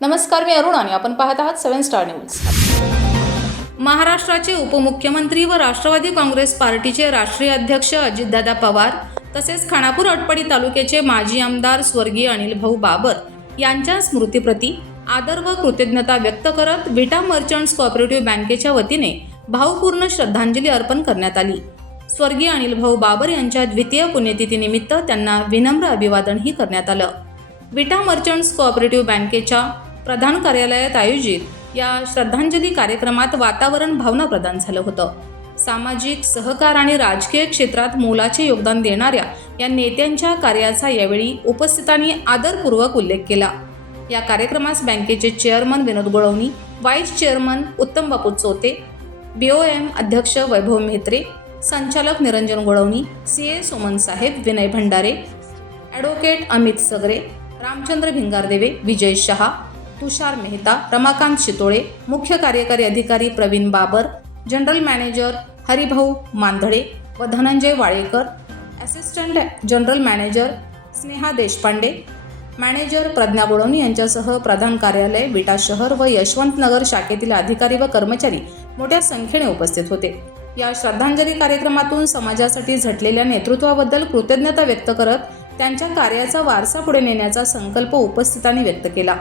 नमस्कार, मी अरुण आणि आपण पाहत आहात 7 स्टार न्यूज। महाराष्ट्राचे उपमुख्यमंत्री व राष्ट्रवादी काँग्रेस पार्टीचे राष्ट्रीय अध्यक्ष अजितदादा पवार तसेच खानापूर अटपाडी तालुक्याचे माजी आमदार स्वर्गीय अनिलभाऊ बाबर यांच्या स्मृतीप्रती आदर व कृतज्ञता व्यक्त करत विटा मर्चंट्स कोऑपरेटिव्ह बँकेच्या वतीने भावपूर्ण श्रद्धांजली अर्पण करण्यात आली। स्वर्गीय अनिलभाऊ बाबर यांच्या द्वितीय पुण्यतिथीनिमित्त त्यांना विनम्र अभिवादनही करण्यात आलं। विटा मर्चंट्स कोऑपरेटिव्ह बँकेच्या प्रधान कार्यालयात आयोजित या श्रद्धांजली कार्यक्रमात वातावरण भावनाप्रधान झालं होतं। सामाजिक, सहकार आणि राजकीय क्षेत्रात मोलाचे योगदान देणाऱ्या या नेत्यांच्या कार्याचा यावेळी उपस्थितांनी आदरपूर्वक उल्लेख केला। या कार्यक्रमास बँकेचे चेअरमन विनोद गुळवणी, व्हाईस चेअरमन उत्तम बापू चोते, BOM अध्यक्ष वैभव मेहत्रे, संचालक निरंजन गुळवणी, CA सोमन साहेब, विनय भंडारे, ॲडव्होकेट अमित सगरे, रामचंद्र भिंगारदेवे, विजय शहा, तुषार मेहता, रमाकांत शितोळे, मुख्य कार्यकारी अधिकारी प्रवीण बाबर, जनरल मॅनेजर हरिभाऊ मांधळे व Dhananjay Walekar, assistant general manager Sneha Deshpande, manager Pradnya Gulvani यांच्यासह प्रधान कार्यालय विटा शहर व यशवंतनगर शाखेतील अधिकारी व कर्मचारी मोठ्या संख्येने उपस्थित होते। या श्रद्धांजली कार्यक्रमातून समाजासाठी झटलेल्या नेतृत्वाबद्दल कृतज्ञता व्यक्त करत त्यांच्या कार्याचा वारसा पुढे नेण्याचा संकल्प उपस्थितांनी व्यक्त केला।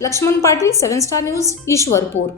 Laxman Patil, 7 star news, Ishwarpur.